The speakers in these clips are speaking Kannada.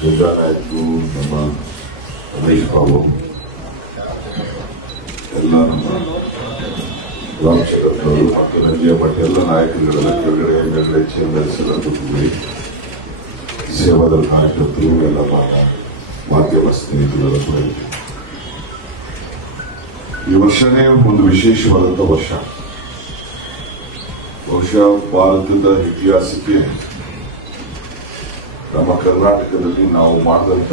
ಗಂಗಾನಾಯ್ಕು ನಮ್ಮ ರಮೇಶ್ ಬಾಬು ಎಲ್ಲ ನಮ್ಮ ರಾಮಚಂದ್ರನವರು ಮತ್ತು ನಂದಿಯ ಮಠ ಎಲ್ಲ ನಾಯಕರುಗಳೆಲ್ಲ ಕೆಳಗಡೆ ಮೇಲ್ಗಡೆ ಚೇರ್ಮನ್ಸ್ ಎಲ್ಲ ಕೂತ್ಕೊಳ್ಳಿ ಸೇವಾದಳ ಕಾರ್ಯಕರ್ತರು ಎಲ್ಲ ಮಾ- ಮಾಧ್ಯಮ ಸ್ನೇಹಿತರೆಲ್ಲ ಕೂಡ ಇದ್ದೀವಿ. ಈ ವರ್ಷನೇ ಒಂದು ವಿಶೇಷವಾದಂಥ ವರ್ಷ ಬಹುಶಃ ಭಾರತದ ಇತಿಹಾಸಕ್ಕೆ ನಮ್ಮ ಕರ್ನಾಟಕದಲ್ಲಿ ನಾವು ಮಾಡಿದಂಥ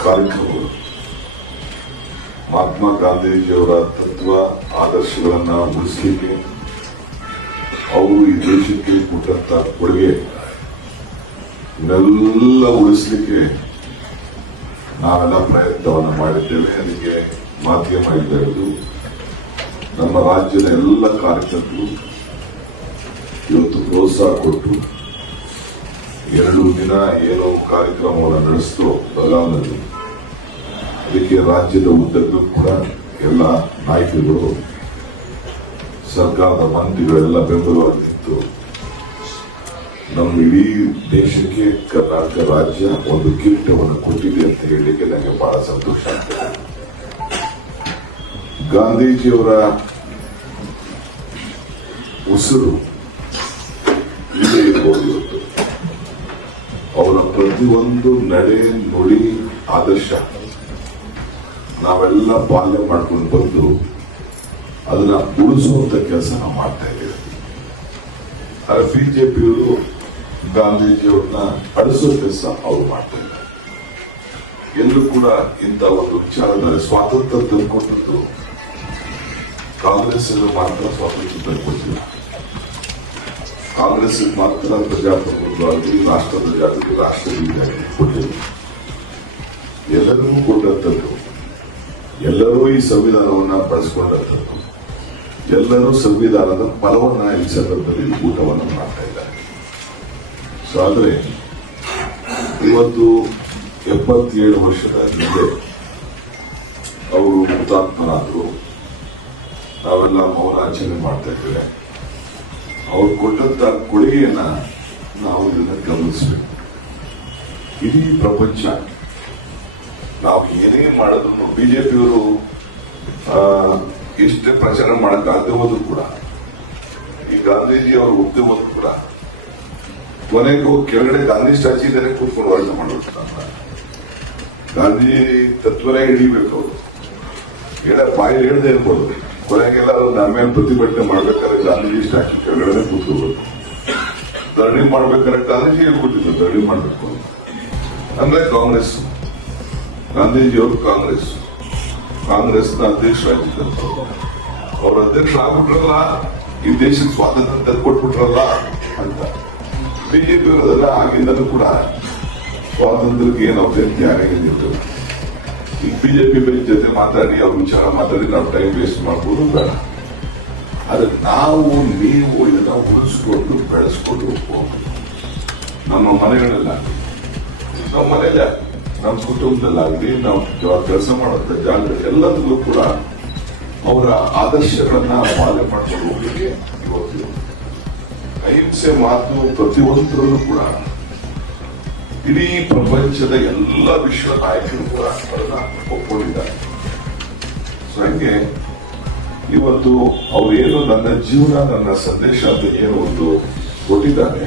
ಕಾರ್ಯಕ್ರಮಗಳು ಮಹಾತ್ಮ ಗಾಂಧೀಜಿಯವರ ತತ್ವ ಆದರ್ಶಗಳನ್ನ ಉಳಿಸಲಿಕ್ಕೆ ಅವರು ಈ ದೇಶಕ್ಕೆ ಕೊಟ್ಟಂತ ಕೊಡುಗೆ ಇವನ್ನೆಲ್ಲ ಉಳಿಸಲಿಕ್ಕೆ ನಾವೆಲ್ಲ ಪ್ರಯತ್ನವನ್ನು ಮಾಡಿದ್ದೇವೆ ಅದಕ್ಕೆ ಮಾಧ್ಯಮ ಇರಬಹುದು ನಮ್ಮ ರಾಜ್ಯದ ಎಲ್ಲ ಕಾರ್ಯಕರ್ತರು ಇವತ್ತು ಪ್ರೋತ್ಸಾಹ ಕೊಟ್ಟು ಎರಡು ದಿನ ಏನೋ ಕಾರ್ಯಕ್ರಮವನ್ನು ನಡೆಸಿತು ಬೆಳಗಾವಿನಲ್ಲಿ ಅದಕ್ಕೆ ರಾಜ್ಯದ ಉದ್ದಕ್ಕೂ ಕೂಡ ಎಲ್ಲ ನಾಯಕರುಗಳು, ಸರ್ಕಾರದ ಮಂತ್ರಿಗಳೆಲ್ಲ ಬೆಂಬಲವಾಗಿತ್ತು. ನಮ್ಮ ಇಡೀ ದೇಶಕ್ಕೆ ಕರ್ನಾಟಕ ರಾಜ್ಯ ಒಂದು ಕಿರೀಟವನ್ನು ಕೊಟ್ಟಿದೆ ಅಂತ ಹೇಳಲಿಕ್ಕೆ ನನಗೆ ಬಹಳ ಸಂತೋಷ ಆಗ್ತದೆ. ಗಾಂಧೀಜಿಯವರ ಉಸಿರು ಇಲ್ಲೇ ಇರ್ಬೋದು ಇವತ್ತು ಅವರ ಒಂದು ನಡೆ ನುಡಿ ಆದರ್ಶ. ನಾವೆಲ್ಲ ಪಾಲನೆ ಮಾಡ್ಕೊಂಡು ಬಂದು ಅದನ್ನ ಉಳಿಸುವಂತ ಕೆಲಸ ನಾವು ಮಾಡ್ತಾ ಇದ್ದೇವೆ. ಆದ್ರೆ ಬಿಜೆಪಿಯವರು ಗಾಂಧೀಜಿಯವ್ರನ್ನ ಅಳಿಸೋ ಕೆಲಸ ಅವ್ರು ಮಾಡ್ತಾ ಇದ್ದಾರೆ. ಎಲ್ಲರೂ ಕೂಡ ಇಂಥ ಒಂದು ವಿಚಾರದಲ್ಲಿ ಸ್ವಾತಂತ್ರ್ಯ ತಂದುಕೊಟ್ಟದ್ದು ಕಾಂಗ್ರೆಸ್ ಮಾತ್ರ ಸ್ವಾತಂತ್ರ್ಯ ತಂದುಕೊಟ್ಟಿಲ್ಲ. ಕಾಂಗ್ರೆಸ್ ಮಾತ್ರ ಪ್ರಜಾಪ್ರಭುತ್ವವಾಗಿ ರಾಷ್ಟ್ರದ ಪ್ರಜಾಪ್ರಭುತ್ವ ರಾಷ್ಟ್ರದಲ್ಲಿ ಕೊಟ್ಟಿದೆ. ಎಲ್ಲರಿಗೂ ಕೊಟ್ಟಂಥದ್ದು. ಎಲ್ಲರೂ ಈ ಸಂವಿಧಾನವನ್ನು ಬಳಸಿಕೊಂಡಂಥದ್ದು. ಎಲ್ಲರೂ ಸಂವಿಧಾನದ ಫಲವನ್ನ ಈ ಸಂದರ್ಭದಲ್ಲಿ ಊಟವನ್ನು ಮಾಡ್ತಾ ಇದ್ದಾರೆ. ಸೊ ಆದರೆ ಇವತ್ತು ಎಪ್ಪತ್ತೇಳು ವರ್ಷದ ಹಿಂದೆ ಅವರು ಹುತಾತ್ಮರಾದರು. ನಾವೆಲ್ಲ ಮೌನಾಚರಣೆ ಮಾಡ್ತಾ ಇದ್ದೇವೆ. ಅವ್ರು ಕೊಟ್ಟಂತ ಕೊಡುಗೆಯನ್ನ ನಾವು ಇದನ್ನ ಗಮನಿಸಬೇಕು. ಇಡೀ ಪ್ರಪಂಚ, ನಾವು ಏನೇ ಮಾಡಿದ್ರು ಬಿಜೆಪಿಯವರು ಎಷ್ಟೇ ಪ್ರಚಾರ ಮಾಡಕ್ಕಾಗದೆ ಹೋದ್ರು ಕೂಡ, ಈ ಗಾಂಧೀಜಿ ಅವರು ಒಪ್ಪದೆ ಹೋದ್ರು ಕೂಡ, ಕೊನೆಗೂ ಕೆಳಗಡೆ ಗಾಂಧಿ ಸ್ಟ್ಯಾಚು ಇದನ್ನೇ ಕೂತ್ಕೊಂಡು ವರ್ಣನೆ ಮಾಡ್ಬೇಕು ಗಾಂಧೀಜಿ ತತ್ವನೇ ಹಿಡಿಬೇಕು ಅವರು. ಹೇಳ ಬಾಯಿ ಹೇಳ್ದೆ ಇರ್ಬೋದು. ಕೊನೆಗೆಲ್ಲ ಎಲ್ಲರೂ ನಮ್ಮ ಮೇಲೆ ಪ್ರತಿಭಟನೆ ಮಾಡ್ಬೇಕಾದ್ರೆ ಗಾಂಧೀಜಿ ಸ್ಟ್ಯಾಚು ಕೆಳಗಡೆ ಕೂತ್ಕೋಬೇಕು. ಧರಣಿ ಮಾಡ್ಬೇಕಾದ್ರೆ ಗಾಂಧೀಜಿ ಹೇಳ್ಕೊಟ್ಟಿದ್ರು, ಧರಣಿ ಮಾಡ್ಬೇಕು. ಅಂದ್ರೆ ಕಾಂಗ್ರೆಸ್. ಗಾಂಧೀಜಿಯವರು ಕಾಂಗ್ರೆಸ್. ಕಾಂಗ್ರೆಸ್ನ ಅಧ್ಯಕ್ಷರಾಗಿದ್ದರು ಅವ್ರ ಅಧ್ಯಕ್ಷ ಆಗ್ಬಿಟ್ರಲ್ಲ, ಈ ದೇಶಕ್ಕೆ ಸ್ವಾತಂತ್ರ್ಯ ತಂದ್ಕೊಟ್ಬಿಟ್ರಲ್ಲ ಅಂತ. ಬಿಜೆಪಿ ಆಗಿಂದಲೂ ಕೂಡ ಸ್ವಾತಂತ್ರ್ಯಕ್ಕೆ ಏನು ಅಭ್ಯರ್ಥಿ ಆಗಿದ್ದು ಈ ಬಿಜೆಪಿ ಜೊತೆ ಮಾತಾಡಿ ಅವ್ರ ವಿಚಾರ ಮಾತಾಡಿ ನಾವು ಟೈಮ್ ವೇಸ್ಟ್ ಮಾಡ್ಬೋದು, ಬೇಡ. ಆದ್ರೆ ನಾವು ನೀವು ಇದನ್ನ ಉಳಿಸ್ಕೊಂಡು ಬೆಳೆಸ್ಕೊಂಡು ಹೋಗ್ಬೋದು. ನಮ್ಮ ಮನೆಗಳಲ್ಲಾಗಲಿ ನಮ್ಮ ಮನೆಯಲ್ಲ, ನಮ್ಮ ಕುಟುಂಬದಲ್ಲಾಗಲಿ, ನಾವು ಕೆಲಸ ಮಾಡುವಂತ ಜಾಗ ಎಲ್ಲದಲ್ಲೂ ಕೂಡ ಅವರ ಆದರ್ಶಗಳನ್ನ ಪಾಲನೆ ಮಾಡ್ಕೊಂಡು ಹೋಗ್ಲಿಕ್ಕೆ ಇವತ್ತು. ಅಹಿಂಸೆ ಮಾತು ಪ್ರತಿಯೊಂದರಲ್ಲೂ ಕೂಡ ಇಡೀ ಪ್ರಪಂಚದ ಎಲ್ಲ ವಿಶ್ವ ನಾಯಕರು ಕೂಡ ಅವರನ್ನ ಒಪ್ಕೊಂಡಿದ್ದಾರೆ. ಸೊ ಹಂಗೆ ಇವತ್ತು ಅವರೇನು ನನ್ನ ಜೀವನ, ನನ್ನ ಸಂದೇಶ ಅಂತ ಏನು ಒಂದು ಕೊಟ್ಟಿದ್ದಾರೆ.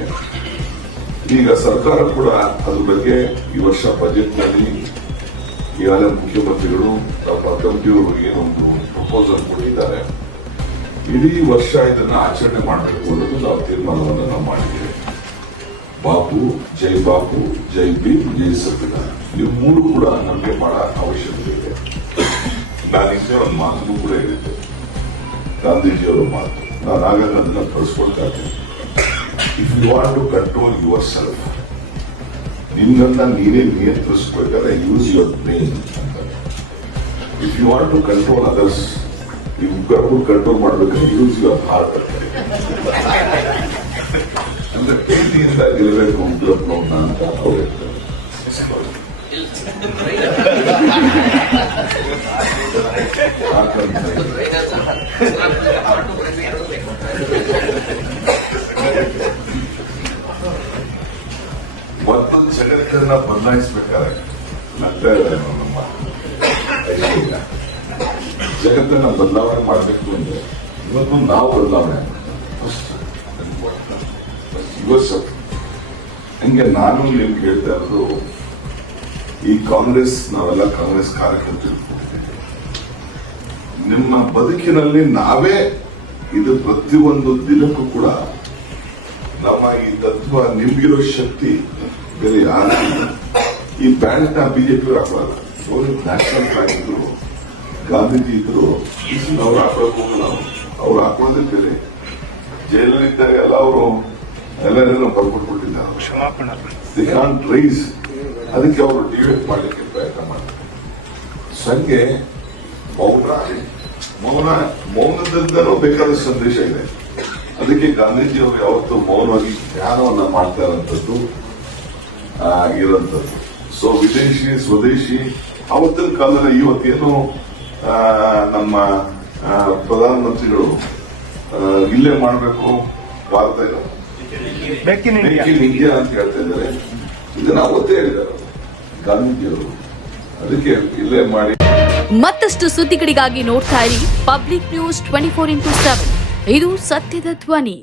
ಈಗ ಸರ್ಕಾರ ಕೂಡ ಅದ್ರ ಬಗ್ಗೆ ಈ ವರ್ಷ ಬಜೆಟ್ನಲ್ಲಿ ಈಗಾಗಲೇ ಮುಖ್ಯಮಂತ್ರಿಗಳು ನಮ್ಮ ಕಮಿಟಿಯವರು ಏನೊಂದು ಪ್ರಪೋಸಲ್ ಕೊಟ್ಟಿದ್ದಾರೆ. ಇಡೀ ವರ್ಷ ಇದನ್ನ ಆಚರಣೆ ಮಾಡಬೇಕು ಅನ್ನೋದು ನಾವು ತೀರ್ಮಾನವನ್ನು ನಾವು ಮಾಡಿದ್ದೇವೆ. ಬಾಪು, ಜೈ ಬಾಪು, ಜೈ ಭೀಮ್, ಜೈ ಸಂವಿಧಾನ ಇವು ಮೂರು ಕೂಡ ನಮಗೆ ಬಹಳ ಅವಶ್ಯಕತೆ ಇದೆ. ನಾನು ಹಿಂದೆ ಒಂದು ಮಾತನ್ನು ಕೂಡ ಹೇಳಿದ್ದೆ ಗಾಂಧೀಜಿಯವರ ಮಾತು. ನಾನು ಆಗಾಗ ಅದನ್ನ ಕಳಿಸ್ಕೊಳ್ತಾ ಇದ್ದೇನೆ. If you want to control yourself ನಿನ್ನನ್ನ ನೀನೇ ನಿಯಂತ್ರಿಸಬೇಕಾದ್ರೆ ಯೂಸ್ ಯುವರ್ ಬ್ರೈನ್ ಅಂತ. If you want to control others ನೀವು ಗರ್ಭ ಕಂಟ್ರೋಲ್ ಮಾಡ್ಬೇಕಾದ್ರೆ ಯೂಸ್ ಯುವರ್ ಹಾರ್ಟ್ ಅಂತ. ಅಂದ್ರೆ ಪ್ರೀತಿಯಿಂದ ಗೆಲ್ಲಬೇಕು ಉಗ್ರಪ್ಪನವ್ರನ್ನ ಅಂತ ಅವ್ರು ಹೇಳ್ತಾರೆ ಜಗತ್ತನ್ನ ಬದಲಾಯಿಸ್ಬೇಕಾದ್ರೆ ನಗ್ತಾ ನಮ್ಮ ಜಗತ್ತನ್ನ ಬದಲಾವಣೆ ಮಾಡಬೇಕು ಅಂದ್ರೆ ಇವತ್ತು ನಾವು ಬದಲಾವಣೆ ಯುವರ್ ಹಂಗೆ ನಾನು ನೀವು ಕೇಳ್ತಾ ಇರೋದು, ಈ ಕಾಂಗ್ರೆಸ್, ನಾವೆಲ್ಲ ಕಾಂಗ್ರೆಸ್ ಕಾರ್ಯಕರ್ತರು. ನಿಮ್ಮ ಬದುಕಿನಲ್ಲಿ ನಾವೇ ಇದು ಪ್ರತಿಯೊಂದು ದಿನಕ್ಕೂ ಕೂಡ ನಮ್ಮ ಈ ತತ್ವ, ನಿಮ್ಗಿರೋ ಶಕ್ತಿ, ಬೇರೆ ಯಾರು ಈ ಬ್ಯಾಂಕ್ನ ಬಿಜೆಪಿ ಹಾಕೋಲ್ಲ ನ್ಯಾಷನಲ್ ಬ್ಯಾಂಕ್ ಇದ್ರು, ಗಾಂಧೀಜಿ ಇದ್ರು, ಅವ್ರು ಹೋಗಲ್ಲ. ಅವ್ರು. ಅವ್ರು ಹಾಕೊಳ್ಳೋದೇ ಬೇರೆ. ಜೈಲಲ್ಲಿದ್ದಾಗ ಎಲ್ಲ ಅವರು ಎಲ್ಲರೂ ಬರ್ಬಿಟ್ಬಿಟ್ಟಿದ್ದಾರೆ ದಿ ಕಾಂಟ್ ರೈಸ್ ಅದಕ್ಕೆ ಅವರು ಡಿವೇಟ್ ಮಾಡಲಿಕ್ಕೆ ಪ್ರಯತ್ನ ಮಾಡ್ತಾರೆ. ಸಂಗೆ ಮೌನ ಮೌನ ಮೌನದಿಂದಲೂ ಬೇಕಾದ ಸಂದೇಶ ಇದೆ. ಅದಕ್ಕೆ ಗಾಂಧೀಜಿ ಅವರು ಯಾವತ್ತು ಮೌನವಾಗಿ ಧ್ಯಾನವನ್ನ ಮಾಡ್ತಾ ಇರೋಂಥದ್ದು ಇರೋಂಥದ್ದು. ಸೊ ವಿದೇಶಿ ಸ್ವದೇಶಿ ಅವತ್ತಿನ ಕಾಲದಲ್ಲಿ ಇವತ್ತೇನು ನಮ್ಮ ಪ್ರಧಾನಮಂತ್ರಿಗಳು ಇಲ್ಲೇ ಮಾಡಬೇಕು Bharat in India make in India ಅಂತ ಹೇಳ್ತಾ ಇದ್ದಾರೆ. ಇದನ್ನ ಒತ್ತೇ ಹೇಳಿದ್ದಾರೆ. ಗಾಂಧೀಜಿಯವರು ಅದಕ್ಕೆ ಇಲ್ಲೇ ಮಾಡಿ. ಮತ್ತಷ್ಟು ಸುದ್ದಿಗಳಿಗಾಗಿ ನೋಡ್ತಾ ಇರಿ public news twenty four into seven ಇದು ಸತ್ಯದ ಧ್ವನಿ.